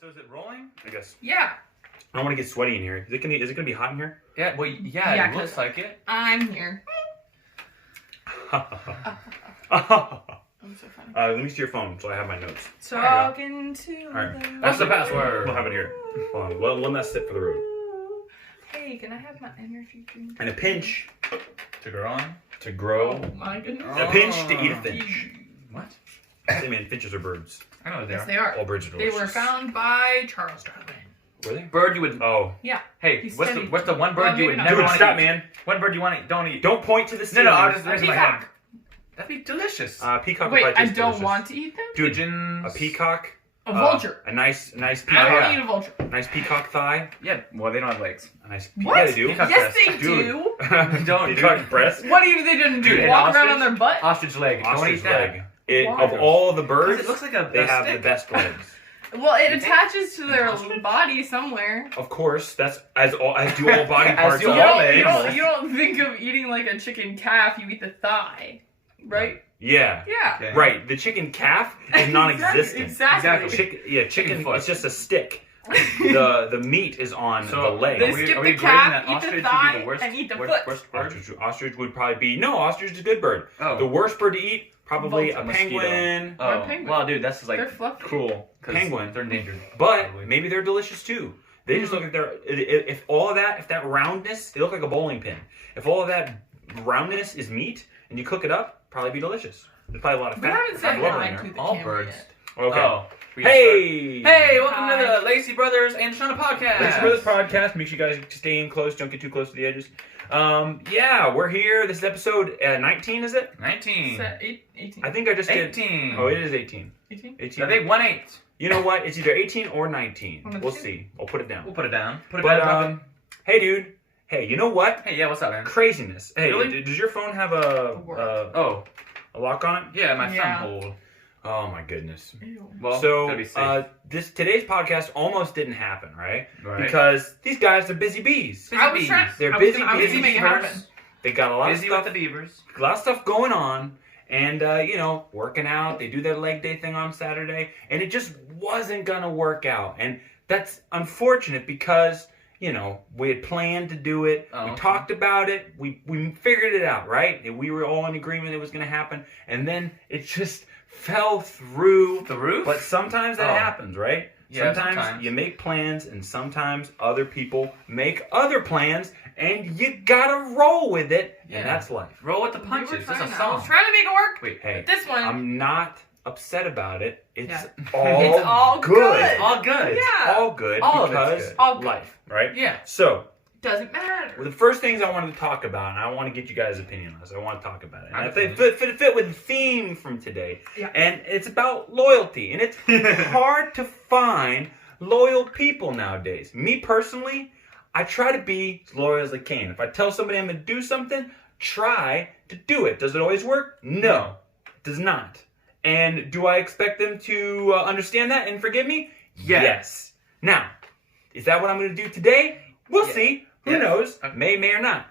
So is it rolling? I guess. Yeah. I don't want to get sweaty in here. Is it gonna be hot in here? Yeah. Well, yeah. It looks like it. I'm here. I'm so funny. Let me see your phone so I have my notes. Talking to Alright. That's the password. We'll have it here. Hold on. We'll let that sit for the road. Hey, can I have my energy drink? And a pinch To grow on. to grow. Oh my goodness. And a pinch to eat a finch. What? Hey man, finches are birds. I know Yes, they are. All birds are They delicious. were found by Charles Darwin. Were they? Bird you would. Oh. Yeah. Hey, He what's said the one bird well, you would maybe not. never Dude, want to stop, eat? man. One bird you don't eat. Don't point to the No, ceiling. no. I'll just A raise my hand. peacock. That'd be delicious. Peacock Wait, would probably I taste don't delicious. want to eat them? Dude, Pigeons. a peacock. A vulture. A nice I peacock. don't yeah. eat a vulture. Nice peacock thigh. Yeah. Well, they don't have legs. A nice. What? Yeah, they do. Peacock Yes, breast. they Dude. do. Don't, Peacock dude. breast. What do they do? Dude, an Walk around ostrich? on their butt? Ostrich leg. Don't Ostrich eat that. leg. Why? Of all the 'Cause birds, it looks like a they have stick. the best legs. Well, it You think? attaches to their Ostrich? body somewhere. Of course, that's as do all body As parts. do of all all animals. You don't think of eating like a chicken calf, you eat the thigh. Right? Yeah. Yeah. Okay. Right. The chicken calf is non-existent. Exactly. Chicken Chicken foot. it's just a stick. The meat is on So, the leg. They Are we- skip are the we agreeing calf, that eat the ostrich would be thigh, the worst- and eat the worst- foot. worst bird? Ostrich would probably be ostrich is a good bird. Oh. The worst bird to eat probably Vulture. a Mosquito. penguin. Or a Oh, penguin. well, dude, that's like They're fluffy. cool. 'Cause Penguin. They're endangered. But Probably. maybe they're delicious too. They just look like they're if all of that, if that roundness, they look like a bowling pin. If all of that roundness is meat and you cook it up, probably be delicious. There's probably a lot of We fat. haven't said blubber in hi there. to the All camera birds. yet. Okay. Oh, we gotta Hey. start. Hey, welcome Hi. to the Lacey Brothers and Shauna podcast. Lacey Brothers podcast. Make sure you guys stay in close. Don't get too close to the edges. Yeah, we're here. This is episode 19, is it? 19. 18. I think I just did. 18. Oh, it is 18. 18? 18. I think 1/8. You know what? It's either 18 or 19. One of the We'll two. see. I'll put it down. We'll put it down. Put it But down. hey, dude. Hey, you know what? Hey, yeah, what's up, man? Craziness. Hey, Really? does your phone have Oh, a lock on it? yeah, my Yeah. thumb hold. Oh my goodness. Ew. Well, So gotta be safe. today's podcast almost didn't happen, right? Right. Because these guys are busy bees. Busy I was bees. trying. They're I was busy gonna bees. make it happen. They got a lot Busy of stuff. with the beavers. A lot of stuff going on, and working out. They do their leg day thing on Saturday, and it just wasn't gonna work out, and that's unfortunate because we had planned to do it. Oh, We okay. talked about it. We figured it out, right? And we were all in agreement it was gonna happen, and then it just fell through. The roof? But sometimes that Oh. happens, right? Yeah, sometimes sometimes. you make plans, and sometimes other people make other plans, and you gotta roll with it, Yeah. and that's life. Roll with the We were punches. That's a trying- I song. was trying to make it work. Wait, Hey, This one. I'm not upset about it. It's Yeah. all It's all good. all good. Yeah. All good All of it's because good. All good. life, right? Yeah. So, Doesn't matter. the first things I wanted to talk about, and I want to get you guys' opinion on this. I want to talk about it. And I'm I think opinion. fit with the theme from today. Yeah. And it's about loyalty. And it's hard to find loyal people nowadays. Me personally, I try to be as loyal as I can. If I tell somebody I'm going to do something, try to do it. Does it always work? No, it does not. And do I expect them to understand that and forgive me? Yes. Now, is that what I'm going to do today? We'll Yeah. see. Who Yeah. knows? Okay. May or not.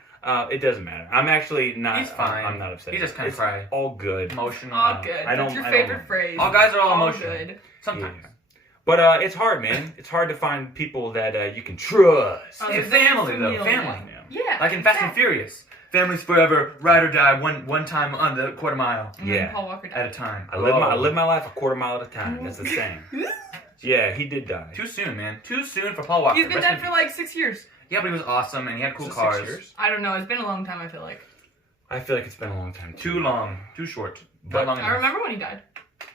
It doesn't matter. I'm actually not. He's fine. I'm not upset. He just kinda It's cry. all good. Emotional. All good. I That's don't- your I don't favorite know. phrase. All guys are all All emotional. good. Sometimes. Yeah. But it's hard, man. It's hard to find people that you can trust. Oh, Yeah, so family very though. familiar. Family. Yeah. Like in Fast and Furious. Families forever, ride or die, one time on the quarter mile And then Yeah. Paul Walker at a died. time. I live my life a quarter mile at a time. That's the saying. Yeah, he did die. Too soon, man. Too soon for Paul Walker. He's been Rest in dead for peace. like 6 years. Yeah, but he was awesome and he had cool Was it cars. 6 years? I don't know. It's been a long time, I feel like. I feel like it's been a long time. Too long. Too short. But- Not long I enough. remember when he died.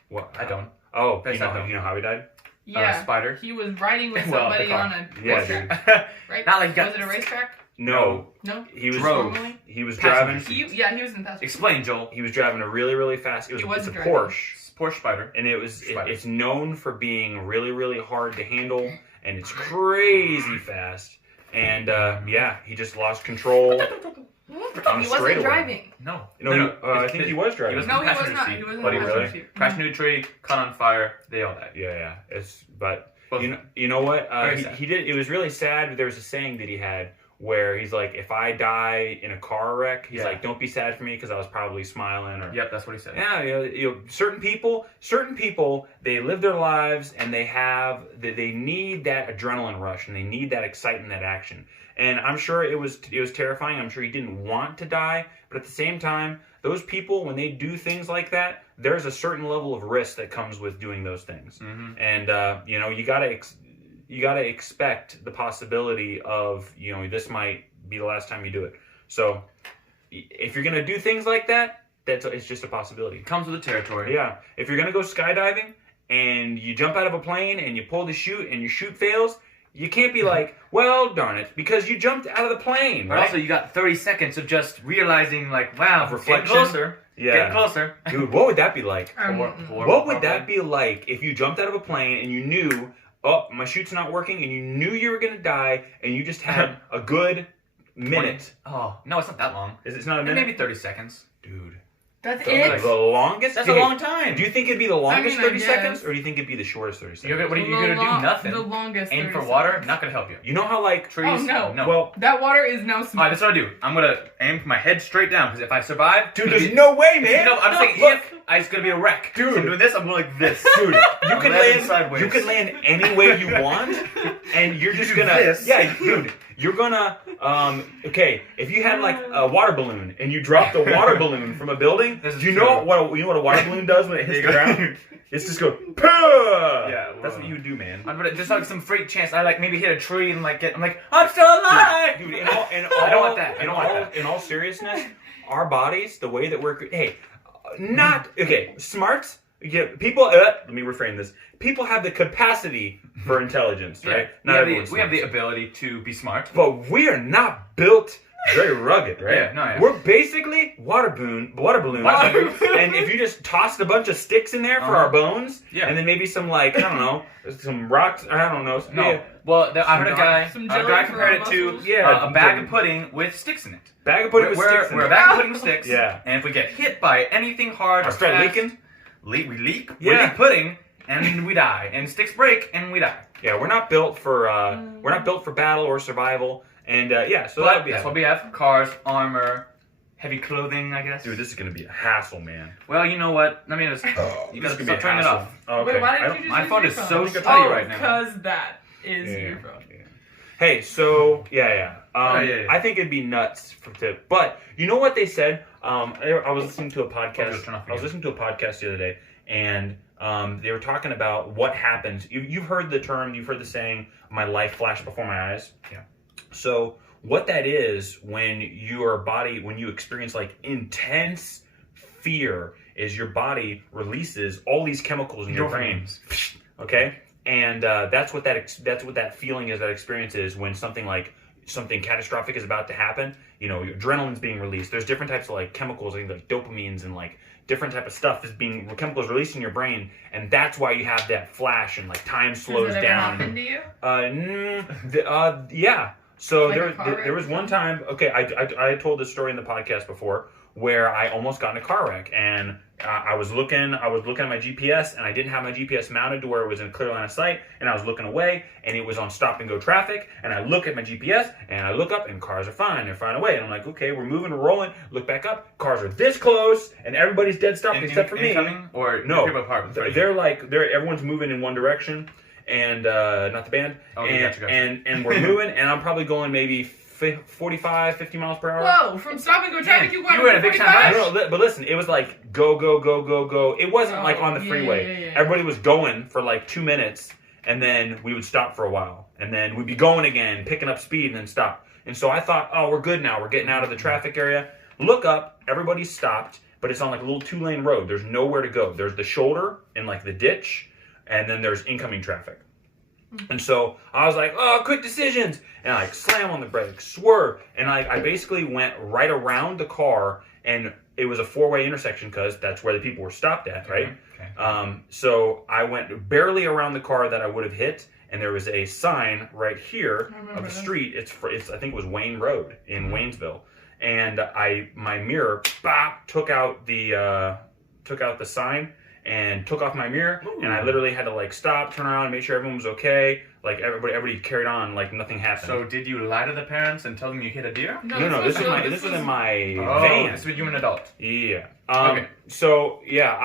What? I don't. Oh, Yes, I know. you know how he died? Yeah. Spider. He was riding with Well, the somebody car. on a Yeah, racetrack. Right? Not like he got- Was it a racetrack? No, No? he was Drove. Normally? he was Passengers. driving. He was in the passenger. Explain, Joel. He was driving a really, really fast. It's He a wasn't driving. Porsche, Porsche Spider. and Spider. it's known for being really, really hard to handle, and it's crazy fast. And yeah, he just lost control. He On a wasn't straightaway. driving. No. I think he was driving. He was No, in he the was passenger not. seat. He was in But the he passenger really? seat. Crashed into a tree, caught on fire. They all died. Yeah. But Both. you know what? Very sad. He did. It was really sad. But there was a saying that he had where he's like, if I die in a car wreck, he's Yeah. like, don't be sad for me because I was probably smiling. Or Yep, that's what he said. yeah, certain people, they live their lives and they need that adrenaline rush and they need that excitement, that action. And I'm sure it was terrifying. I'm sure he didn't want to die, but at the same time, those people, when they do things like that, there's a certain level of risk that comes with doing those things. Mm-hmm. And you gotta expect the possibility of this might be the last time you do it. So if you're gonna do things like that, it's just a possibility. It comes with the territory. Yeah. If you're gonna go skydiving and you jump out of a plane and you pull the chute and your chute fails, you can't be like, well, darn it, because you jumped out of the plane, But right? also, you got 30 seconds of just realizing, like, wow, Of it's getting reflection. closer. Yeah. Getting closer. Dude, what would that be like? Horrible, What would that be like if you jumped out of a plane and you knew, oh, my chute's not working, and you knew you were gonna die, and you just had a good minute? Oh, no, it's not that long. It's not a minute? Maybe 30 seconds. Dude. That's So, it? like, The longest? That's Do a you- long time. Do you think it'd be the longest I 30 guess. seconds, or do you think it'd be the shortest 30 seconds? What are you going to do? Nothing. The longest. Aim 30 for water? seconds. Not going to help you. You know how, like, Trees? Oh, no. well, That water is now smooth. Alright, that's what I do. I'm going to aim my head straight down, because if I survive... dude, it's there's gonna no way, be- man. No, I'm saying Look, if, it's going to be a wreck. Dude. So I'm doing this, I'm going like this. dude, I'm landing sideways. you could land any way you want, and you're just do gonna, this. yeah, dude, you're gonna, okay, if you had like a water balloon and you dropped the water balloon from a building, This do is you true. know what a water balloon does when it hits the There you go. ground? It's just go, Pah! Yeah, That's whoa. what you would do, man. I'm gonna, just like some freak chance, I like maybe hit a tree and like I'm like, I'm still alive! Dude, I don't want that. I don't want that. In all seriousness, our bodies, the way that we're, smarts. Yeah, people. Let me reframe this. People have the capacity for intelligence, right? Yeah, Not everyone's we have the smart. ability to be smart. But we are not built very rugged, right? Yeah, no, yeah. We're basically water balloons. Water balloons. And if you just tossed a bunch of sticks in there for Uh-huh. our bones, Yeah. and then maybe some like, I don't know, some rocks, I don't know. No. Yeah. Well, I heard a guy Some a jelly guy for compared our it to muscles? Yeah, a bag of pudding with sticks in it. Bag of pudding with sticks in we're a it. bag of pudding with sticks. Yeah. And if we get hit by anything hard I or start fast, leaking. we leak. We Yeah. leak pudding and we die. And sticks break and we die. Yeah, we're not built for battle or survival. And so that But would be that's what we have: cars, armor, heavy clothing. I guess. Dude, this is gonna be a hassle, man. Well, you know what? Let me just. This You is gotta gonna stop turning it off. Oh, okay. Wait, why I did don't- you just my use phone your is phone? so steady right now. Because that is Yeah. your phone. Hey, so yeah. Yeah. I think it'd be nuts but you know what they said? I was listening to a podcast. turn off I was again. listening to a podcast the other day, and they were talking about what happens. You've heard the term, you've heard the saying, "My life flashed before my eyes." Yeah. So what that is when you experience like intense fear, is your body releases all these chemicals in your brain. Okay, and that's what that feeling is, that experience is when something catastrophic is about to happen. You know, your adrenaline's being released. There's different types of like chemicals, like dopamines and like different type of stuff chemicals released in your brain, and that's why you have that flash and like time slows Has that ever down. happened to you? Yeah. So Like a car there wreck was or one something? time. Okay, I told this story in the podcast before, where I almost got in a car wreck, and I was looking at my GPS, and I didn't have my GPS mounted to where it was in a clear line of sight, and I was looking away, and it was on stop and go traffic, and I look at my GPS, and I look up, and cars are fine, they're fine away, and I'm like, okay, we're moving, we're rolling. Look back up, cars are this close, and everybody's dead stop except for me. Incoming or No, people apart? everyone's moving in one direction, and not the band. Oh, and, gotcha. and we're moving, and I'm probably going maybe 45, 50 miles per hour. Whoa! From stop and go traffic, Man, you got you were in a big time 45? I don't know, but listen, it was like go, go, go, go, go. It wasn't like on the yeah, freeway. yeah. Everybody was going for like 2 minutes, and then we would stop for a while, and then we'd be going again, picking up speed, and then stop. And so I thought, oh, we're good now. We're getting out of the traffic area. Look up, everybody's stopped, but it's on like a little 2-lane road. There's nowhere to go. There's the shoulder and like the ditch, and then there's incoming traffic. And so I was like, oh, quick decisions. And I like slam on the brakes, swerve. And I basically went right around the car, and it was a 4-way intersection because that's where the people were stopped at, right? Okay. So I went barely around the car that I would have hit, and there was a sign right here of the street. It's I think it was Wayne Road in Waynesville. And my mirror took out the sign, and took off my mirror, and I literally had to like stop, turn around, and make sure everyone was okay. Like everybody carried on like nothing happened. So did you lie to the parents and tell them you hit a deer? No, this was in my Oh, van. this was you an adult. Yeah. Okay. So yeah,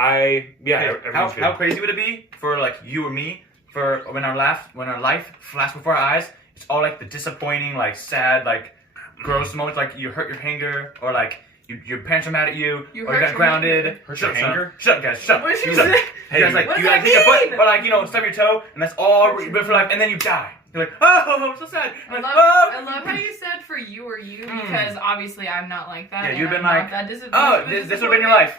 How crazy would it be for like you or me for when our life flashed before our eyes? It's all like the disappointing, like sad, like gross moments, like you hurt your hanger, or like your parents are mad at you, or you got grounded. Hurt your hanger? Shut up, guys. Shut up. What did you Shut up. say? Hey, guys, like what you does like that hit your foot, mean? or like stub your toe, and that's all you live for life, and then you die. You're like, oh, I'm so sad. I'm like, I love how you said for you or you, because obviously I'm not like that. Yeah, and you've been I'm like, not that this would have been your life.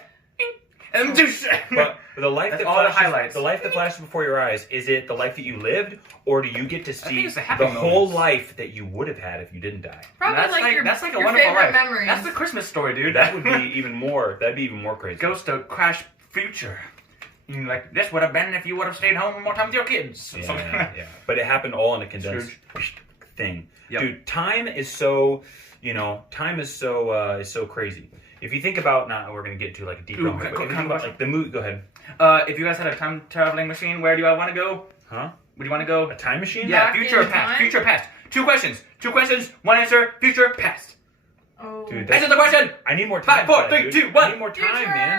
And do shit. But the life That's that all the flashes, highlights. the life that flashes before your eyes, is it the life that you lived, or do you get to see it's the happy the whole moments. life that you would have had if you didn't die? Probably That's like your a your wonderful favorite life. memories. That's the Christmas story, dude. That would be even more. That'd be even more crazy. Goes to crash future. You're like, this would have been if you would have stayed home more time with your kids. Yeah. But it happened all in a condensed thing. Yep. Dude, time is so crazy. If you think about, we're gonna get to like a deeper. Ooh, but if you kind think of about like the movie. Go ahead. If you guys had a time traveling machine, where do I want to go? Huh? Where do you want to go? A time machine? Yeah, Back future or in past? time? Future or past? Two questions, one answer, future, past. Oh. Dude, that's- Answer the question! I need more time. 5, 4, for that, 3, dude. 2, 1. I need more time, man.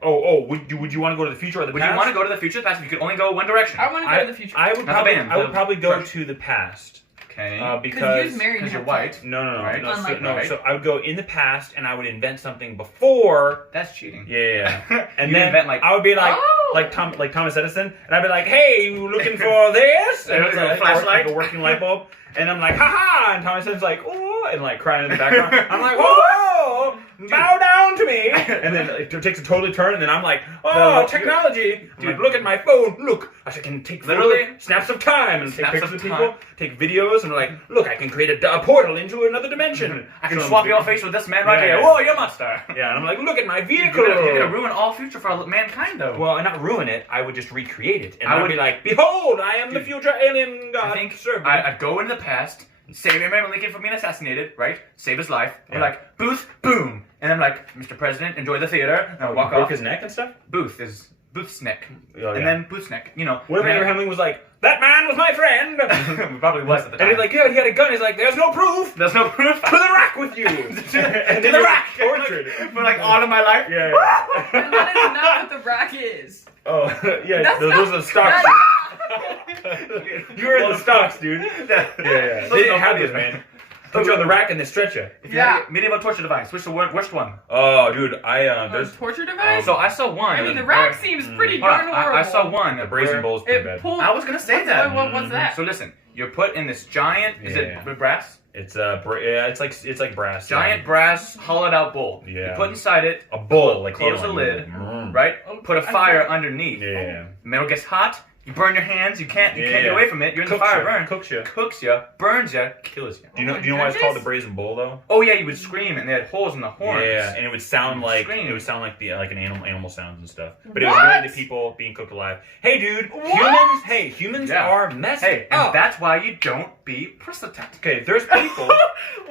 Future. Would you want to go to the future or the Would past? you want to go to the future or the past if you could only go one direction? I want to go to the future. I would Not the probably, band, I would the probably go church. to the past. Okay. Because you're married. Because you you're have white. time. No, Right. Unlike right. So I would go in the past and I would invent something before. That's cheating. Yeah. And You then invent, like- I would be like, Oh! like Thomas Edison, and I'd be like, "Hey, you looking for this?" And it's like, Flashlight? like a working light bulb. And I'm like, "Ha!" And Thomas Edison's like, "Oh," and like crying in the background. I'm like, "Whoa, bow down to me!" And then it takes a totally turn, and then I'm like, "Oh, No, technology, I'm dude! like- Look at my phone. Look, I can take Literally? snaps of time and take Snaps pictures of of people, take videos, and like, look, I can create a portal into another dimension. I can So- swap your face with this man right Yeah. here. Whoa, you're a monster. Yeah, and I'm like, look at my You're vehicle. gonna ruin all future for mankind, though. Well, not ruin it. I would just recreate it, and I I would would- be like, "Behold, I am the Dude, future alien god." I think serve me." I'd go into the past, save Abraham Lincoln from being assassinated, right? Save his life. Yeah. We're like, Booth, boom. And I'm like, Mr. President, enjoy the theater. And I walk broke off. his neck and stuff. Booth is Booth's neck. Oh, And yeah. then Booth's neck, you know. What if and then- Abraham Lincoln was like, "That man was my friend," Probably was at the time. and he's like, "Yeah, he had a gun." He's like, "There's no proof." there's no proof. To the rack with you. to And then the you're rack. tortured. For like all of my life. Yeah. And that is not what the rack is. Oh, yeah. That's Those are the stocks. You were in the stocks, dude. Yeah. They didn't have those, man. Put you on the rack and they stretch you. If you had a medieval torture device, which the worst one? Oh, dude, A there's torture device? So I saw one. I mean, the rack seems pretty Hold on, darn horrible. I saw one. the brazen where- bowl's pretty It bad. pulled. I was gonna say what's, that. What's that? So listen, you're put in this giant. Is Yeah. it brass? It's it's like brass. Giant brass hollowed out bowl. Yeah. You put inside it A bowl, like close the alien. lid, Mm. right? Oh, Put a I fire see. underneath. Yeah. Metal gets hot. You burn your hands. You can't get Yeah. away from it. You're in the Cooks fire. ya. Burn. Cooks ya. Cooks you. Burns you. Kills you. Do you know? my Do you know why it's called the goodness. brazen bowl, though? Oh yeah, you would scream and they had holes in the horns. Yeah, and it would sound like Scream. an animal sounds and stuff. But it was What? really the people being cooked alive. Hey, dude, What? humans Yeah. are messed Hey, and up. that's why you don't be prostitute. Okay, there's people.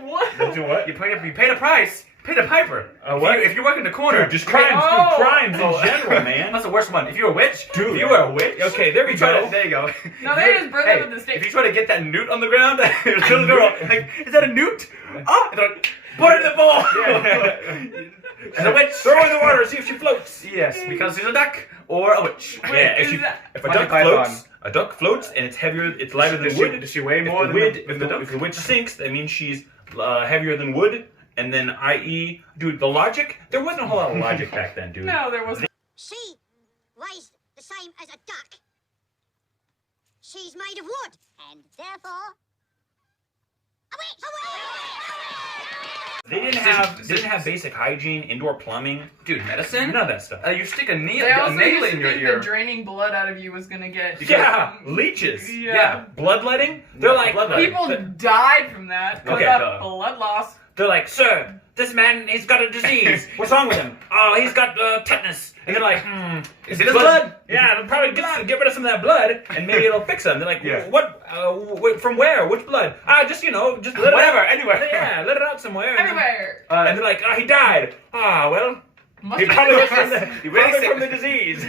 What? Do what? You paid a price. Paid a piper. What? If you're working the corner, Dude, just you pay- crimes, Oh. dude, crimes Oh. in general, man. That's the worst one. If you're a witch, Dude. if you were a witch. Okay, there we you try go. to- there you go. No, they just burn them with the stake. If you try to get that newt on the ground, little girl, like, is that a newt? Oh, and they're like, put it in the bowl. Yeah. As a witch. Throw her in the water, see if she floats. Yes, because she's a duck or a witch. Wait, Yeah, is if that- a Monty duck Python. floats, and it's heavier, it's lighter than Does wood. she weigh If more the than wood, the duck? if the witch sinks, that means she's heavier than wood. And then, i.e., dude, the logic. There wasn't a whole lot of logic back then, dude. No, there wasn't. She weighs the same as a duck. She's made of wood, and therefore a witch. They didn't have basic hygiene, indoor plumbing, Dude, medicine? none of that stuff. You stick a nail, They a also nail used to in your think ear. that draining blood out of you was gonna get. Yeah, leeches. Yeah. Bloodletting. They're like, Bloodletting. People died from that because Okay, of blood loss. they're like, "Sir, this man, he's got a disease. What's wrong with him? Oh, he's got tetanus." And they're like, Is it his blood? Yeah, it'll probably get rid of some of that blood, and maybe it'll fix him. They're like, Yeah. "What? From where? Which blood? Just just let it Whatever, out. anywhere. Yeah, let it out somewhere." And then- Everywhere. And they're like, "Oh, he died. Ah, well, Must He be probably was delicious. from the disease.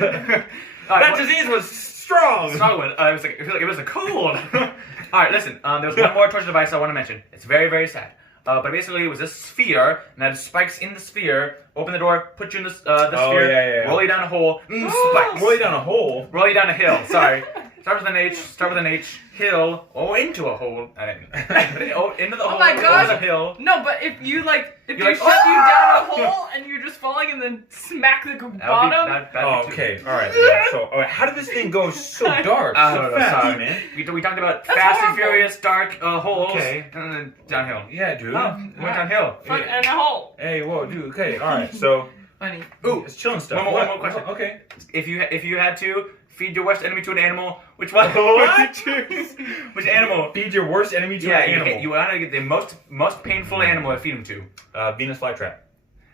That disease was strong. Strong one. It was like, I feel like it was a cold. All right, listen. There was one more torture device I want to mention. It's very, very sad. But basically, it was this sphere, and had spikes in the sphere. Open the door, put you in the sphere, roll you down a hole. Spikes. Roll you down a hole. Roll you down a hill. Sorry. Start with an H. Hill. Into a hole. Into the hole. Oh my gosh. Over the hill. No, but if you shut you down a hole and you're just falling and then smack the bottom. That'd be Okay. All right. Yeah. So, all right, how did this thing go so dark? I So don't know, fast, sorry. man. We talked about That's fast and horrible. furious dark holes. Okay. And then downhill. Yeah, dude. We went downhill. Fuck, and a hole. Hey, whoa, dude. Okay. All right. So, Funny. Ooh, it's chilling stuff. one more question. Okay. If you had to feed your worst enemy to an animal, which one would you choose? Which animal? Feed your worst enemy to Yeah, an animal. you want to get the most painful animal to feed him to. Venus flytrap.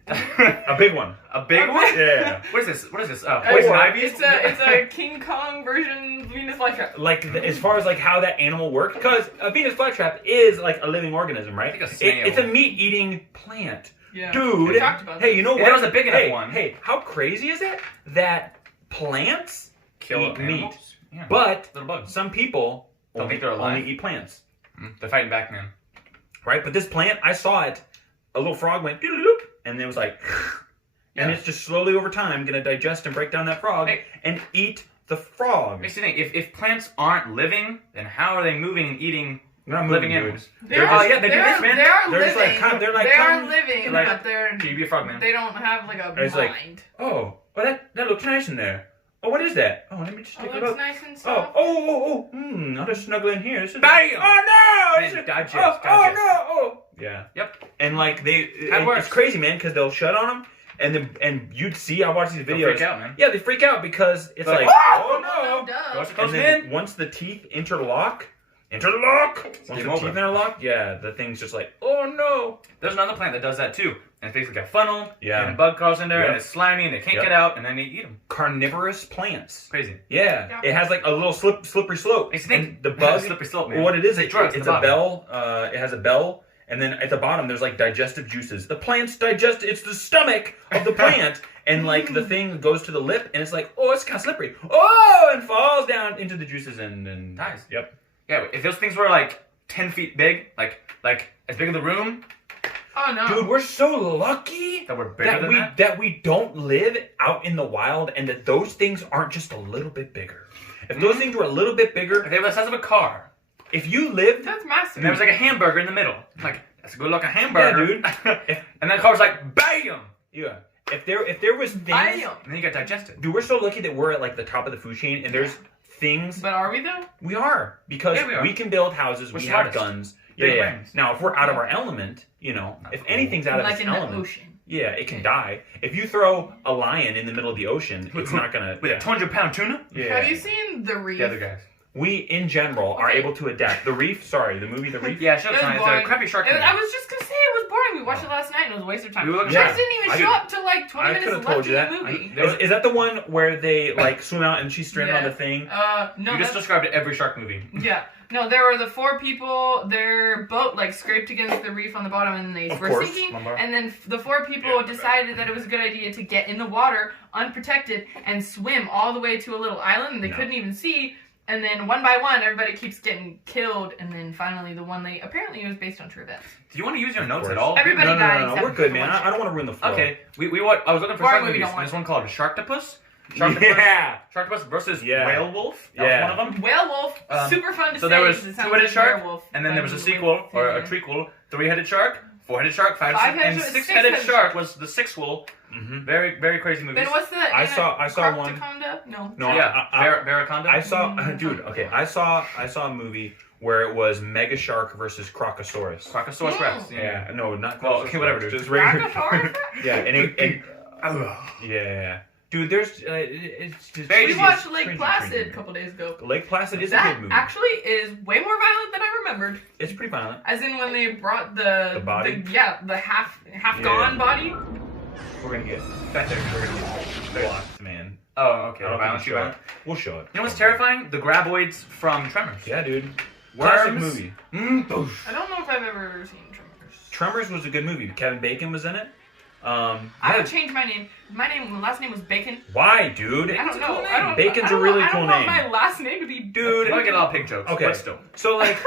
A big one. A big one? Yeah. What is this? Poison ivy? It's a King Kong version Venus flytrap. Like as far as like how that animal works, because a Venus flytrap is like a living organism, right? It's like a snail. It's a meat-eating plant, Yeah. dude. We talked about Hey, this. you know If what? it was a big enough one. Hey, how crazy is it that plants Kill eat meat, animals? Yeah. but Little bugs. some people Don't think they're alive. only eat plants, They're fighting back, man. right? But this plant, I saw it. A little frog went doop, and it was like, and Yeah. it's just slowly over time gonna digest and break down that frog Hey. and eat the frog. Makes you think, if plants aren't living, then how are they moving and eating They're not living moving, animals? They are, yeah, they do this, man. They are They're just living. like they're like they are kind- living, like- but they're Can you be a frog, man? they don't have like a It's like- mind. Oh, that looks nice in there. Oh, what is that? Oh, let me just Oh, take a looks look. nice and Oh, soft. I'll just snuggle in here. This is Bam! Oh no! Man, This is- digest, oh, digest. no! Oh, yeah. Yep. And like That works. it's crazy, man, because they'll shut on them, and you'd see. I watch these They'll videos. freak out, man. Yeah, they freak out because it's Like, like, Oh, oh no! duh. Goes to And close then in. once the teeth interlock. Once the game teeth over. interlock, yeah, the thing's just like, oh no! There's another plant that does that too. And it's basically a funnel. Yeah. And a bug crawls in there Yep. and it's slimy and they can't Yep. get out and then they eat them. Carnivorous plants. Crazy. Yeah, Yeah. it has like a little slippery slope. Makes you think. And the bug, Slippery slope, man. what it is, Drugs at it's the a bell. It has a bell, and then at the bottom there's like digestive juices. The plant's digest. It's the stomach of the plant, and like the thing goes to the lip, and it's like, oh, it's kind of slippery. Oh, and falls down into the juices and Nice. Yep. Yeah, if those things were like 10 feet big, like as big as the room, Oh no. Dude, we're so lucky that were bigger than that. that we don't live out in the wild, and that those things aren't just a little bit bigger. If those things were a little bit bigger, If they were the size of a car, if you lived, That's massive. and there was like a hamburger in the middle, like that's a good looking hamburger, dude. and then the car was like bam, yeah, if there was things, Bam. and then you got digested. dude, we're so lucky that we're at like the top of the food chain, and there's things. But are we though? We are, because Yeah, we are. we can build houses. We're we have smartest. guns. Big Yeah. brains. Now, if we're out of our element, if anything's out of Like its in the element, ocean. yeah, it can die. If you throw a lion in the middle of the ocean, it's not gonna. With a 200-pound tuna. Yeah. Have you seen The Reef? The other guys. We, in general, are Okay. able to adapt. The Reef, the movie The Reef. Yeah, sure. It was It's a boring. crappy shark movie. I was just gonna say it was boring. We watched it last night and it was a waste of time. We were looking Sharks for- didn't even I show could- up till like 20 I minutes could've left told you in that. the movie. There was- Is that the one where they like swim out and she's stranded Yeah. on the thing? No, You that's- just described every shark movie. Yeah. No, there were the 4 people, their boat like scraped against the reef on the bottom and they Of were course, sinking. Lumbar. And then the 4 people decided that it was a good idea to get in the water unprotected and swim all the way to a little island they No. couldn't even see. And then one by one, everybody keeps getting killed. And then finally, the one they apparently it was based on true events. Do you want to use your notes course. at all? Everybody No, died. no, except we're good, for man. one I don't want to ruin the flow. Okay, I was looking for Boring shark movie, movies. don't And watch there's one called Sharktopus. Sharktopus. Yeah. Sharktopus versus Yeah. Whale Wolf. That Yeah. was one of them. Whale wolf, super fun to So say. there was 'cause it sounds two-headed like shark, werewolf, and then there was a but sequel with or a hair. trequel. 3-headed shark, 4-headed shark, and Five-headed shark, 6-headed six-headed shark was the sixquel. Mhm. Very, very crazy movies. Then what's the? I saw one- Croctoconda? No. No, Yeah, Barraconda. I saw, dude. Okay, I saw a movie where it was Mega Shark versus Crocosaurus. Crocosaurus Rex. Yeah, no, not. Well, okay, whatever, dude. Just regular. Brachiosaurus? Yeah, yeah. Dude, there's it's just Very We easy. watched Lake crazy, Placid crazy. a couple days ago. Lake Placid is a That good movie. actually is way more violent than I remembered. It's pretty violent. As in when they brought the body? the half Yeah. gone body. We're gonna get that thing. We're gonna get blocked, man. Oh, okay. I don't Violence, think we'll show it. We'll show it. You know what's terrifying? The graboids from Tremors. Yeah, dude. Classic Worms. movie. Boof. I don't know if I've ever seen Tremors. Tremors was a good movie. Kevin Bacon was in it. I would change my name. My last name was Bacon. Why, dude? I don't know. cool name. I don't, Bacon's I don't a really know, cool I don't want name. my last name to be Dude. I get a lot of pig jokes. Okay. But still. So like,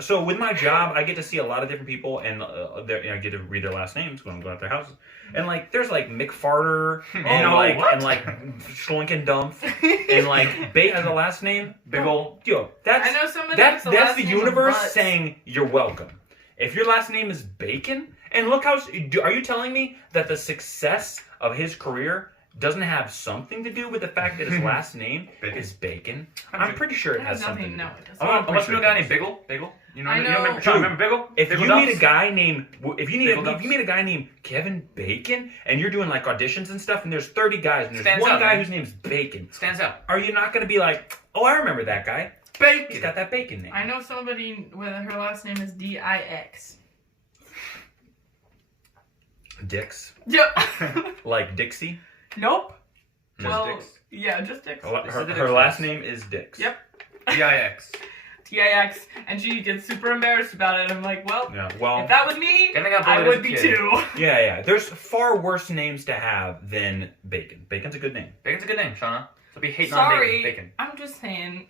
so with my job, I get to see a lot of different people, and I get to read their last names when I'm going to their houses. And like, there's like McFarter, and like Schlinken Dumpf, and like Bacon as a last name. Big ol'. Yo, that's I know somebody that's with the last the name of universe Butts. saying you're welcome. If your last name is Bacon, and look how, are you telling me that the success of his career doesn't have something to do with the fact that his last name is Bacon? I'm pretty sure it has something to do. No, it doesn't. Unless you know a guy named Bagel. You know, I you know. remember Bagel? If Bagel you meet Dumps? a guy named Kevin Bacon, and you're doing like auditions and stuff, and there's 30 guys, and there's Stands one out, guy man. whose name's Bacon, Stands out. are you not going to be like, oh, I remember that guy? He's Bacon. got that Bacon name. I know somebody with her last name is Dix. Dix, Yep. like Dixie. Nope. Just Well, Dix. yeah, just Dix. Her last name is Dix. Yep. DIX. Tix, and she gets super embarrassed about it. I'm like, well, Yeah. Well. if that was me, I think I I bullied as would a be kid. too. Yeah. There's far worse names to have than Bacon. Bacon's a good name. Bacon's a good name, Shauna. So be hating on Sorry, Bacon. I'm just saying.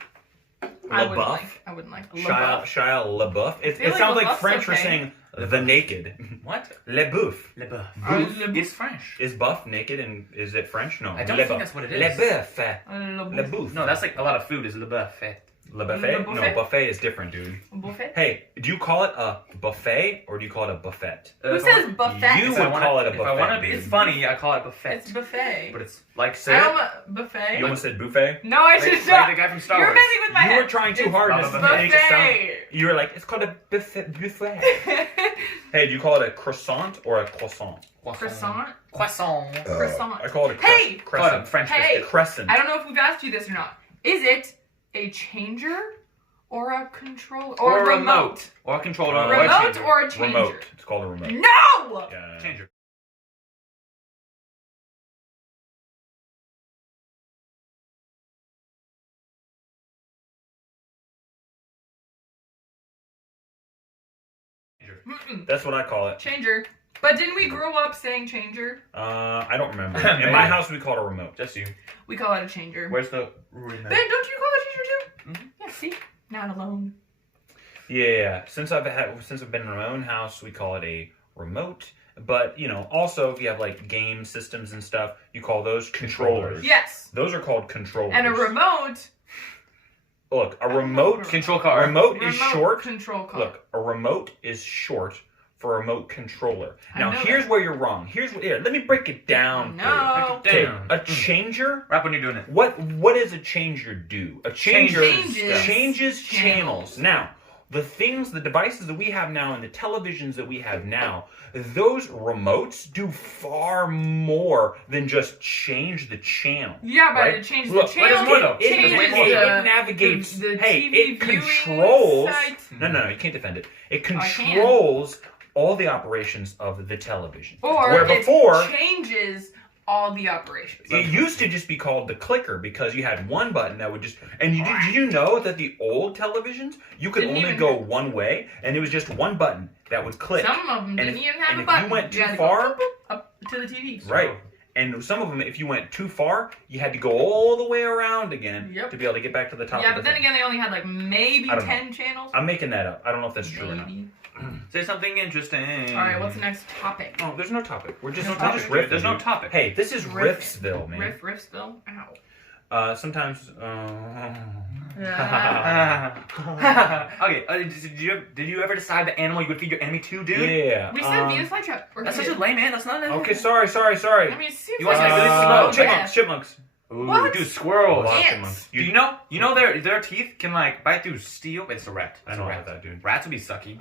LaBeouf? I wouldn't like Shia LaBeouf. It feel like sounds like LaBeouf's French for okay. saying the naked. What? Le boeuf. Le Boeuf. LaBeouf. It's French. Is buff naked and is it French? No. I don't Le think boeuf. that's what it Le is. boeuf. Le LaBeouf. boeuf. No, that's like a lot of food is Le Buffet. Le buffet? Le No, buffet? buffet is different, dude. Buffet? Hey, do you call it a buffet or do you call it a buffet? Who says buffet? You If I would wanna- call it a If I buffet, want to be dude. funny, I call it buffet. It's buffet. But it's like Say I it. don't buffet. You almost said buffet? No, I like, should like not. the guy from Star You're Wars. messing with my You head. were trying too It's hard to buffet. make it sound. Buffet. You were like, it's called a buffet. Hey, do you call it a croissant or a croissant? Croissant? Croissant. Croissant. I call it a Hey! Call it a crescent. French Hey! biscuit. Crescent. I don't know if we've asked you this or not. Is it a changer or a control or a remote? Or a controller. Uh, or a Remote changer. or a changer? Remote. It's called a remote. No! Yeah. Changer. Mm-mm. That's what I call it. Changer. But didn't we grow up saying changer? I don't remember. In my house, we call it a remote. Just you. We call it a changer. Where's the remote? Ben, don't you call it a changer too? Mhm. Yeah, see? Not alone. Yeah. Since I've been in my own house, we call it a remote. But also if you have like game systems and stuff, you call those controllers. Yes. Those are called controllers. And a remote. Look, a remote. Control car. Remote is short. Control car. Look, a remote is short for a remote controller. I Now, know here's that. where you're wrong. Let me break it down. for you. No. Okay, Damn. a changer. Rap when you're doing it. What does a changer do? A changer changes channels. Now, the devices that we have now and the televisions that we have now, those remotes do far more than just change the channel. Yeah, but right? it changes Look, the channel. there's more, though. It changes navigates. the hey, TV it viewing controls. site. No, you can't defend it. It I can. controls all the operations of the television. Or where before it changes all the operations. it used to just be called the clicker because you had one button that would just. And did you know that the old televisions you could Didn't only even go have- one way, and it was just one button that would click. Some of them didn't even have and a if button. you went too had to far, go boop, boop, up to the TV. right? And some of them, if you went too far, you had to go all the way around again Yep. to be able to get back to the top. Yeah, of but the then thing. again, they only had like maybe I don't 10 channels. I'm making that up. I don't know if that's true or not. Maybe. Say something interesting. All right, what's the next topic? Oh, there's no topic. We're just No we're topic. just riffing. There's no dude. topic. Hey, this is Riff- Riffsville, man. Riffsville? Ow. Sometimes. Okay, did you ever decide the animal you would feed your enemy to, dude? Yeah. We said Venus flytrap. Or That's kid. such a lame man. That's not an Okay, sorry. I mean, it seems You like want something really a slow? yes. Chipmunks. Ooh, What? dude, squirrels. Wow. Ants. Chipmunks. Do you know their teeth can like bite through steel? It's a rat. I It's know a rat. about that, dude. Rats would be sucky.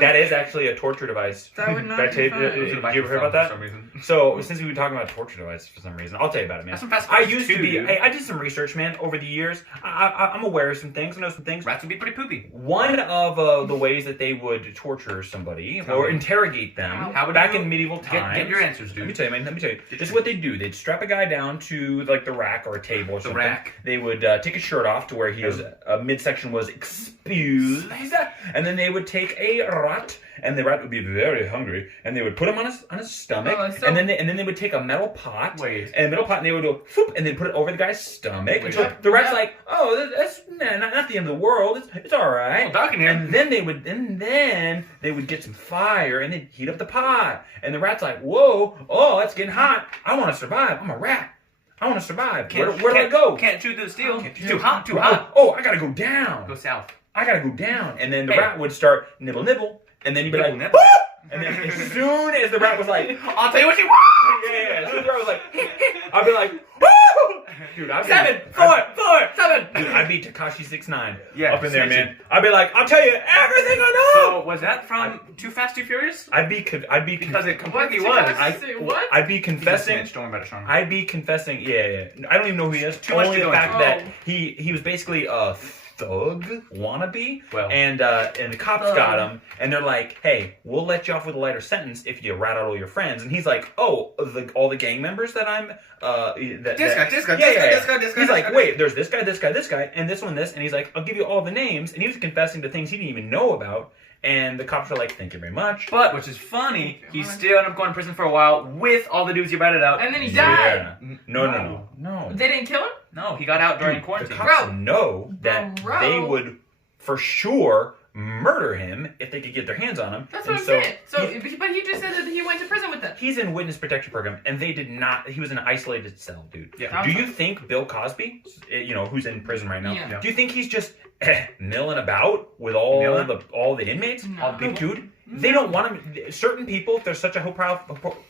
That is actually a torture device. That would not Did be fun. you ever hear about that? For some reason. So, since we were talking about torture devices for some reason, I'll tell you about it, man. That's some fast I food used too, to be. dude. Hey, I did some research, man, over the years. I'm aware of some things. I know some things. Rats would be pretty poopy. One of the ways that they would torture somebody Tell or me. interrogate them How would back you in medieval times. Get your answers, dude. Let me tell you, man. Let me tell you. This is what they'd do. They'd strap a guy down to like the rack or a table or something. rack. They would take his shirt off to where his midsection was exposed, and then they would take a rat and the rat would be very hungry, and they would put him on his stomach, and then they would take a metal pot, and they would go, whoop, and they'd put it over the guy's stomach. So the rat's like, oh, that's not the end of the world. It's all right. And then they would get some fire, and they'd heat up the pot, and the rat's like, whoa, oh, it's getting hot. I want to survive. I'm a rat. I want to survive. Where do I go? Can't chew through the steel. Too hot. Oh, I gotta go down. Go south. I gotta go down. And then the rat would start nibble, and then you'd be like, nibble. And then as soon as the rat was like, I'll tell you what you want. Yeah. As soon as the rat was like, I'd be like, woo! Dude, I'd be 7, 4, 7. Dude, I'd be Tekashi 6ix9ine up in there, snitching. man. I'd be like, I'll tell you everything I know. So was that from Too Fast, Too Furious? I'd be because it completely What? was. What? I'd be confessing. I'd be confessing. Yeah. I don't even know who he is. Only the fact that he was basically a thug wannabe, and the cops got him, and they're like, hey, we'll let you off with a lighter sentence if you rat out all your friends. And he's like, oh, all the gang members that I'm this guy. He's like, wait, there's this guy, and this one, and he's like, I'll give you all the names, and he was confessing to things he didn't even know about. And the cops are like, thank you very much. But, which is funny, he still ended up going to prison for a while with all the dudes he ratted out. And then he died. No. They didn't kill him? No, he got out during quarantine. The cops know that they would, for sure, murder him if they could get their hands on him. That's what I'm saying. But he just said that he went to prison with them. He's in witness protection program, and they did not. He was in an isolated cell, dude. Yeah. Do you think Bill Cosby, who's in prison right now, do you think he's just milling about with all the inmates? No. Dude, they don't want him. Certain people, if they're such a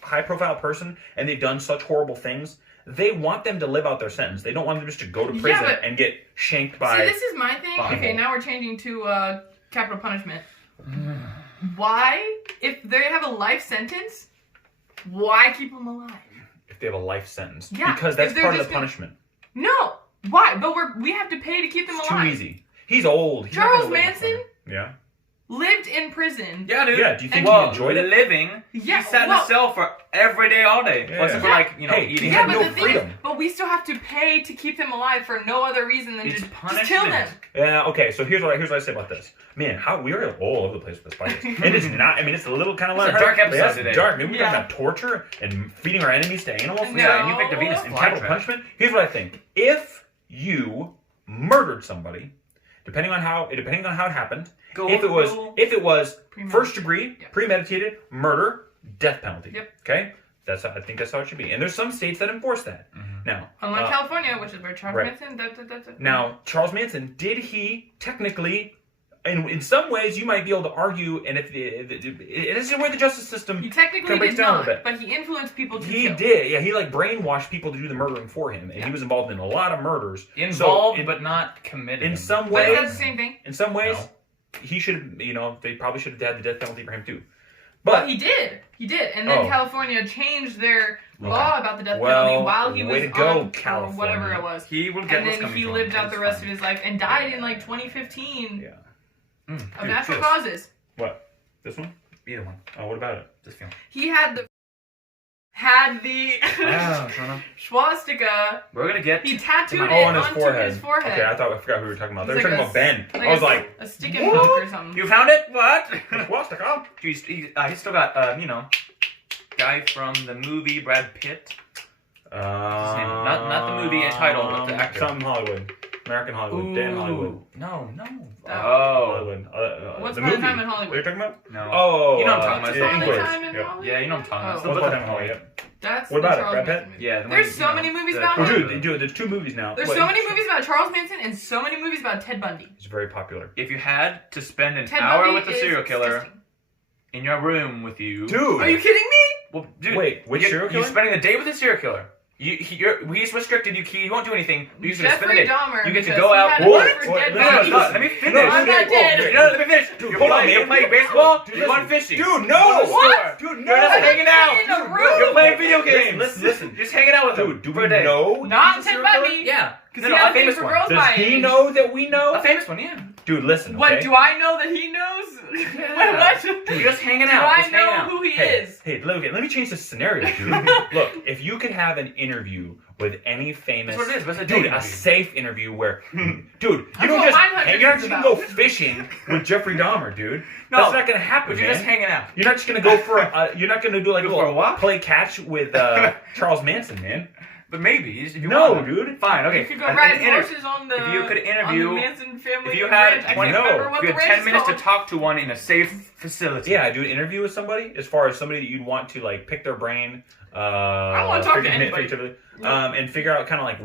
high-profile person, and they've done such horrible things, they want them to live out their sentence. They don't want them just to go to prison and get shanked by. See, this is my thing. Okay, now we're changing to capital punishment. Why, if they have a life sentence, why keep them alive? If they have a life sentence, yeah, because that's part of the punishment. No, why? But we have to pay to keep them alive. Too easy. He's old. Charles Manson. Yeah. Lived in prison. Yeah, dude. Yeah, do you think he enjoyed it? Living. Yeah, he sat in a cell for every day, all day. Yeah. Except for eating. He had no freedom. But we still have to pay to keep them alive for no other reason than just kill them. Yeah. Okay. So here's what I say about this. Man, we are all over the place with this podcast. It is not. I mean, it's a little kind of a dark episode today. Dark. Maybe we're talking about torture and feeding our enemies to animals. No. Yeah, and you picked a Venus and capital punishment. Here's what I think. If you murdered somebody, depending on how it happened. If it was first degree, premeditated murder, death penalty. Yep. Okay, I think that's how it should be. And there's some states that enforce that. Now, unlike California, which is where Charles Manson. Now, Charles Manson, did he technically? And in some ways, you might be able to argue, and if it is where the justice system he technically breaks did down not, a little bit. but he influenced people to He kill. did, yeah. He brainwashed people to do the murdering for him, and he was involved in a lot of murders. But not committed. In some ways, but that's the same thing. In some ways, he should. They probably should have had the death penalty for him too. But he did, and then California changed their law about the death penalty while he was on or whatever it was. He will get. And then he lived out the rest of his life and died in 2015. Yeah. Of natural causes. What? This one? Either one. Oh, what about it? This film. He had the swastika. We're gonna get. He tattooed it on his onto forehead. his forehead. Okay, I forgot who we were talking about. They were like talking about Ben. Like I was like, a stick and poke or something. You found it? What? Swastika. He's still got guy from the movie Brad Pitt. What's his name? Not the movie title, but the actor. Something Hollywood. American Hollywood. Dan Hollywood. No. Hollywood. What's the Part movie. Time in Hollywood? What are you talking about? No. Oh, you know what I'm talking about. Once Upon a Time in Hollywood? Yeah, you know what I'm talking about. Once Upon a Time in Hollywood. That's what about it? Charles Brad Pitt? Manson movie. Yeah. There's so many movies about him. Dude, there's 2 movies now. There's so many movies about Charles Manson and so many movies about Ted Bundy. It's very popular. If you had to spend an Ted hour Bundy with a serial killer disgusting. in your room with you, dude, are you kidding me? Well, dude, wait, which serial killer? You're spending a day with a serial killer. He's restricted. He won't do anything. You just spend the day. Dahmer, you get to go out. What? Let me finish. I'm not dead. Let me finish. Dude, You're playing baseball. You're going fishing. Dude, no. What? Dude, no. You're just hanging out. You're playing video games. Listen. Just hanging out with him. Dude, do we know? Not Ted Bundy. Yeah. Because he had a famous one. Does he know that we know? A famous one, yeah. Dude, listen. What, do I know that he knows? What? You're just hanging Do out. I know who he is? Hey, let me change this scenario, dude. Look, if you could have an interview with any famous. That's what it is. What's a dude, date a interview? safe interview where, dude, you That's don't what just Mindhunter you're not is just gonna about. go fishing with Jeffrey Dahmer, dude. No, That's not gonna happen, But you're man. just hanging out. You're not just gonna go for you're not gonna do like a Go for a little walk? play catch with Charles Manson, man. But maybe if you No, want. dude. Fine. Okay. You could go An ride inter- horses on the if you could interview- on the Manson family If you had ranch. I 20, can't remember what if you the had ranch 10 is minutes to called. talk to one in a safe facility. Yeah, do an interview with somebody as far as somebody that you'd want to like pick their brain. I want to talk to anybody. And figure out kind of like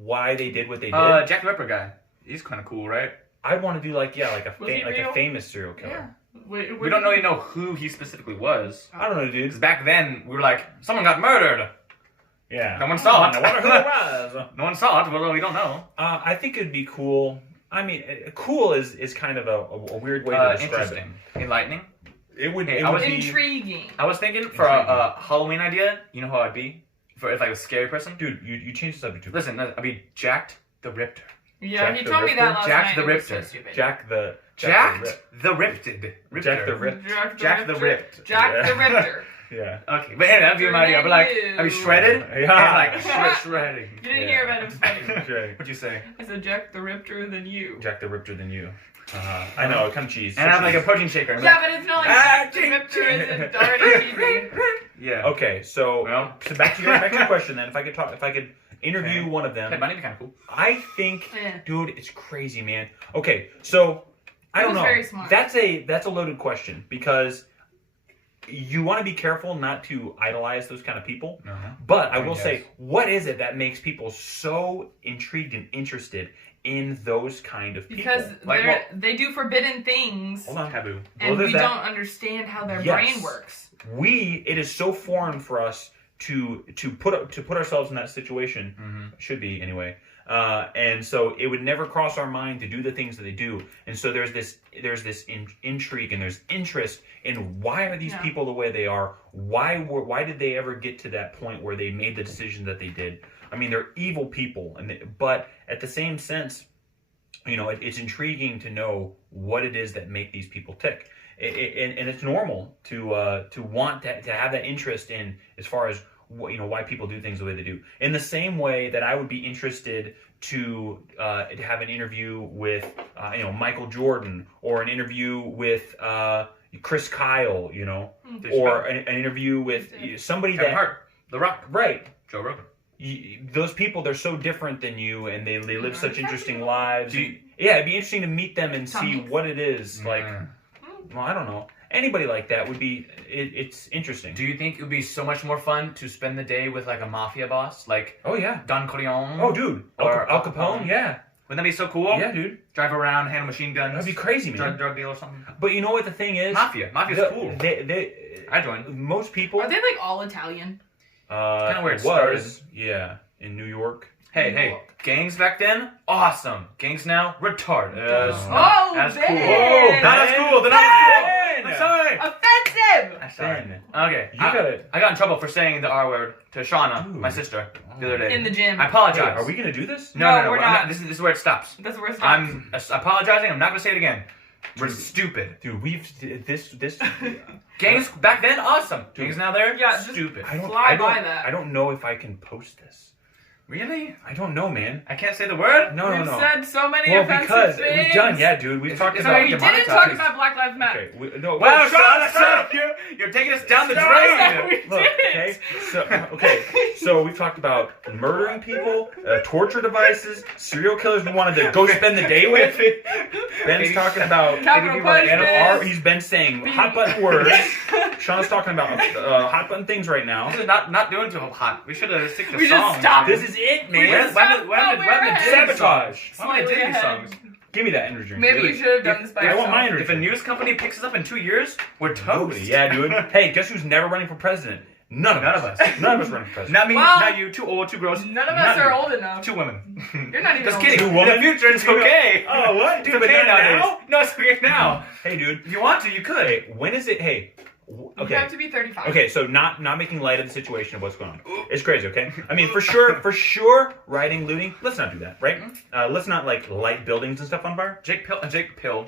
why they did what they did. Jack the Ripper guy. He's kind of cool, right? I'd want to do like Was he a real? famous serial killer. Yeah. Wait, We don't really know who he specifically was. I don't know, dude. Because back then, we were like, someone got murdered. Yeah. No one saw it. I wonder who it was. No one saw it, but we don't know. I think it'd be cool. I mean, cool is kind of a weird way to describe Interesting. Enlightening. it. It would. Hey, It I would was be, Intriguing. I was thinking for a Halloween idea, you know how I'd be? If I was a scary person? dude. You changed the subject too. Listen, I'd be Jacked the Ripter. Yeah, Jack he the told me Ripper? that last Jack night. the It was so Ripter. stupid. Jack the The Ripted. Ripter. Jack the Rip. Jack the Ripped. Jack the Yeah. Ripter. Yeah. Okay, but anyway, that'd be my idea. I'd be shredded. Yeah. And like shredding. You didn't Yeah. hear about him funny. Okay. What'd you say? I said Jack the Ripter than you. Jack the Ripper than you. I know, kind of cheese. And I'm like a protein shaker. Yeah, but it's not like Jack the ching, Ripper isn't already cheesy. Yeah. Okay, so Well. back to your question then. If I could interview Okay. one of them, Hey, my name's kind of cool. I think, Yeah. dude, it's crazy, man. Okay, so I He don't was know. very smart. That's a loaded question because you want to be careful not to idolize those kind of people. But I will Yes. say, what is it that makes people so intrigued and interested in those kind of people? Because Like they do forbidden things, Hold on. Taboo. and there's we that. don't understand how their Yes. brain works. It is so foreign for us to put ourselves in that situation. Mm-hmm. Should be anyway. And so it would never cross our mind to do the things that they do. And so there's this intrigue and there's interest in why are these people the way they are? Why did they ever get to that point where they made the decision that they did? I mean, they're evil people, but at the same sense, you know, it's intriguing to know what it is that make these people tick. And it's normal to want to have that interest in as far as why people do things the way they do. In the same way that I would be interested to have an interview with Michael Jordan or an interview with Chris Kyle, or an interview with somebody Kevin that Hart, The Rock, right. Joe Rogan. Those people, they're so different than you, and they live such interesting lives. Do you- Yeah, it'd be interesting to meet them and Tom see Hanks. what it is like. Mm. Well, I don't know. Anybody like that would be. It's interesting. Do you think it would be so much more fun to spend the day with like a mafia boss, like Oh yeah. Don Corleone? Oh dude. Or Al Capone. Yeah. Wouldn't that be so cool? Yeah, dude. Drive around, handle machine guns. That'd be crazy, man. Drug deal or something. But you know what the thing is? Mafia's cool. I join. Most people. Are they like all Italian? Kinda where it was. Yeah, in New York. Hey, gangs back then, awesome. Gangs now, retarded. Oh, That's Ben! cool. Oh, Not as cool. They're not as cool. I'm sorry. Offensive! I'm sorry. Ben. Okay. You gotta- I got in trouble for saying the R word to Shauna, Ooh. my sister, the other day. In the gym. I apologize. Hey, are we gonna do this? No, No, we're I'm not. This is where it stops. That's the worst. I'm apologizing. I'm not gonna say it again. We're stupid. Dude, this. Gangs back then, awesome. Dude. Gangs now there, Yeah, just stupid. fly by that. I don't know if I can post this. Really? I don't know, man. I can't say the word? No, We've no. said so many Well, offensive because things. we've done, yeah, dude. We've talked it's about. We already didn't demonetized. talk about Black Lives Matter. Okay, no. Wow, wait, Shauna, stop. you're taking us down the Stop. drain. We Look, didn't. so we've talked about murdering people, torture devices, serial killers we wanted to go spend the day with. Ben's talking about Capital punishment. He's been saying hot button words. Sean's talking about hot button things right now. This is not doing too hot. We should have stick to We songs. should stop. This is it, We man. just stopped while we were ahead. Sabotage. Why would I Slightly Disney ahead. songs? Give me that energy drink. Maybe you should have done this by I yourself. want my energy If a drink. news company picks us up in 2 years, we're toast. Yeah, dude. Hey, guess who's never running for president? None of us. None of us running for president. Not me, Well, not you. Too old, too gross. None of Not us are you. old enough. 2 women. You're not even Just old kidding. Two enough. In the women? future, it's okay. Oh, what? It's Dude, but okay not nowadays. now? No, it's okay now. Hey, dude. If you want to, you could. Hey, when is it? Hey. You Okay. have to be 35. Okay, so not making light of the situation of what's going on. It's crazy, okay? I mean, for sure, rioting, looting. Let's not do that, right? Let's not like light buildings and stuff on fire. Jake Paul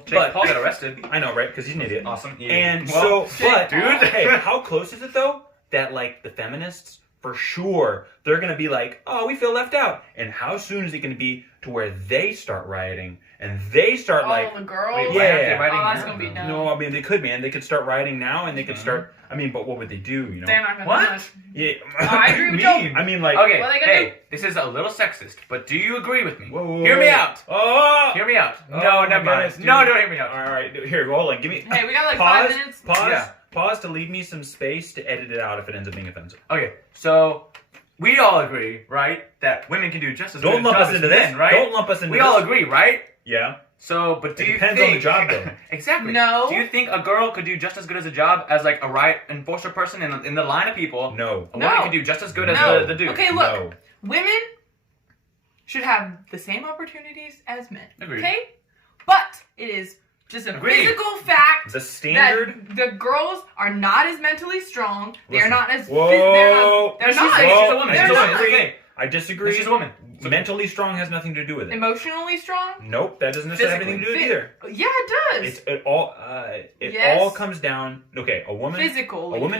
But- got arrested. I know, right? Because he's an idiot. Awesome. Yeah. And Well, so, but dude. hey, how close is it though that like the feminists for sure, they're going to be like, oh, we feel left out. And how soon is it going to be to where they start rioting and they start the girls? Wait, yeah. That's going to be dumb. No, I mean, they could, man. They could start rioting now and they could start, I mean, but what would they do, you know? They're not going to What? Yeah. I agree with Joe. I mean, like... Okay, What are they gonna hey, this is a little sexist, but do you agree with me? Whoa, Hear me out. Oh! Hear me out. Oh, No, my never mind. goodness, dude. No, don't hear me out. All right, here, hold on. Give me... Hey, we got like pause, 5 minutes. Pause. Yeah. Pause to leave me some space to edit it out if it ends up being offensive. Okay, so we all agree, right, that women can do just as good Don't a lump job us as into men, this. right? Don't lump us into We this. all agree, right? Yeah. So, but do It you depends think... on the job, though. Exactly. No. Do you think a girl could do just as good as a job as like a riot enforcer person in the line of people? No. A woman No. could do just as good No. as the dude. Okay, look. No. Women should have the same opportunities as men. Agreed. Okay? But it is just a Agreed. physical fact The standard... that the girls are not as mentally strong. They're Listen. not as Whoa. they're She's not. a woman. They're She's a not. woman. Okay. I disagree. She's a woman. Mentally strong has nothing to do with it. Emotionally strong? Nope, that doesn't necessarily have anything to do with it either. Yeah, it does. It Yes. all comes down. Okay, a woman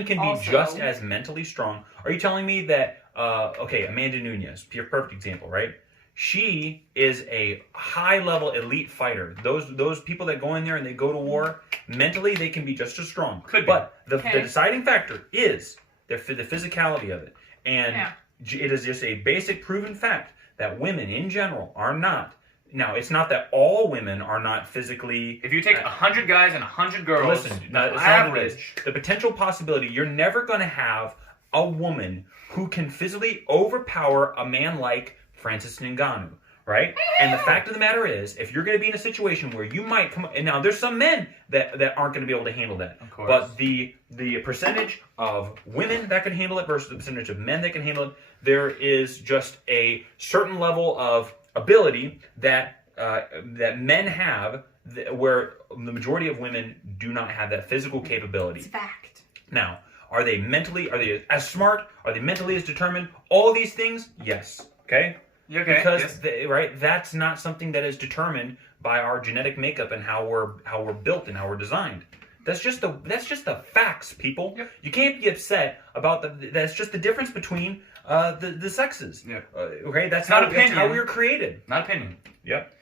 can be also. just as mentally strong. Are you telling me that? Okay, Amanda Nunes, your perfect example, right? She is a high-level elite fighter. Those people that go in there and they go to war, mentally they can be just as strong. Could be. But the Okay. deciding factor is the physicality of it, and Yeah. it is just a basic proven fact that women in general are not. Now, it's not that all women are not physically... If you take 100 guys and 100 girls, Listen, no, it's not average. this. The potential possibility, you're never going to have a woman who can physically overpower a man like Francis Ngannou, right? And the fact of the matter is, if you're going to be in a situation where you might come... And now, there's some men that aren't going to be able to handle that. Of course. But the percentage of women that can handle it versus the percentage of men that can handle it, there is just a certain level of ability that men have where the majority of women do not have that physical capability. It's a fact. Now, are they as smart? Are they mentally as determined? All these things? Yes. Okay? Okay. Because yes. that's not something that is determined by our genetic makeup and how we're built and how we're designed. That's just the facts, people. Yep. You can't be upset about that's just the difference between the sexes. Yeah. Okay, that's Not how opinion. that's how we were created. Not opinion. Yep.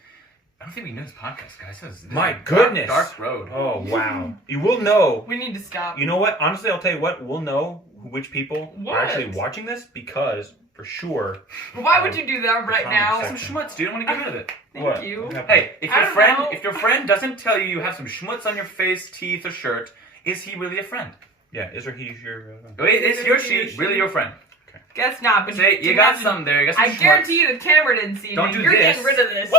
I don't think we knew this podcast, guys. This is My a goodness. dark road. Oh wow. You will know. We need to stop. You know what? Honestly, I'll tell you what. We'll know which people What? are actually watching this because for sure. Why would you do that right comment now? Some schmutz, dude. I want to get rid of it. Thank What? you. What happened? Hey, I don't know. if your friend doesn't tell you have some schmutz on your face, teeth, or shirt, is he really a friend? Yeah, is or he your? Is your she really your friend? Guess not. But Say you got some there. You got some I schmutz. guarantee you the camera didn't see Don't me. do You're this. getting rid of this.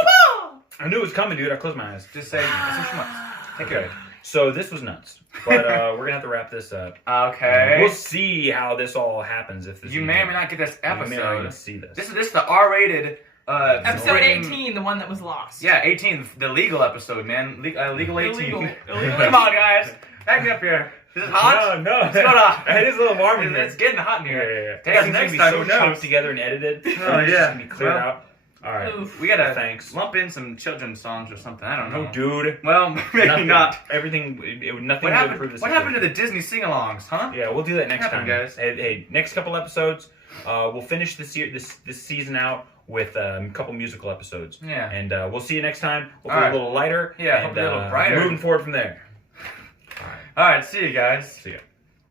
I knew it was coming, dude. I closed my eyes. Just say "Got some schmutz. Take care. Okay. So this was nuts, but we're gonna have to wrap this up. Okay. We'll see how this all happens. If this You may or may not get this You may not even episode. see this. This is the R-rated. Episode rating- 18, the one that was lost. Yeah, 18, the legal episode, man. Legal 18. Illegal. Come on, guys. Back me up here. This is hot. No. What's going on? It is a little warm in here. It's getting hot in here. Yeah. Take us Everything's next gonna time. be Who so knows? chopped together and edited. Oh, It's yeah. just gonna be cleared Well, out. All right. Oof. We gotta Thanks. lump in some children's songs or something. I don't know. No, dude. Well, maybe Nothing. not. Everything. Nothing What to improve happened? this. What happened to situation. the Disney sing-alongs, huh? Yeah, we'll do that next happened, time, guys? Hey, next couple episodes, we'll finish this season out with a couple musical episodes. Yeah. And we'll see you next time. Hopefully All right. a little lighter. Yeah, and, hopefully a little brighter. Moving forward from there. All right. See you guys. See ya.